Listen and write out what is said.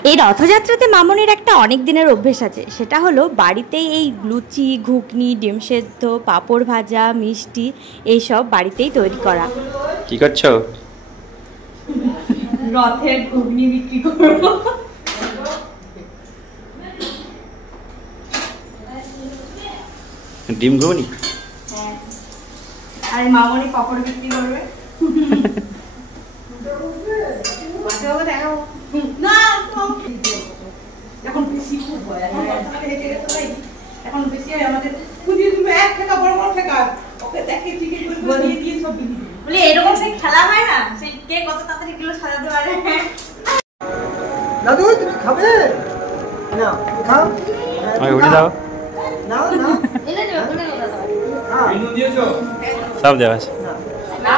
এই রথযাত্রাতে মামনির একটা অনেক দিনের অভ্যেস আছে, সেটা হলো বাড়িতেই এই লুচি, ঘুগনি, ডিম সেদ্ধ, পাঁপড় ভাজা, মিষ্টি এইসব বাড়িতেই তৈরি করা। কি করছো? রথের ঘুগনি বিক্রি করব। ডিম ঘুগনি? হ্যাঁ, আর মামনি পাঁপড় বিক্রি করবে। না এখন বেশি খুব হয়, এখন বেশি হয় আমাদের। এক টাকা বড় বড় টাকা ওকে দেখে টিকিট করে দিয়ে সব বিক্রি বলে এরকম সেই খেলা হয় না, সেই কে কত তাড়াতাড়ি কিলো সাজাতে পারে। দাদু তুমি খাবে না? খাও, আমি উঠে দাও। না না এনে দিও, এনে দাও। হ্যাঁ সব দেওয়া আছে। না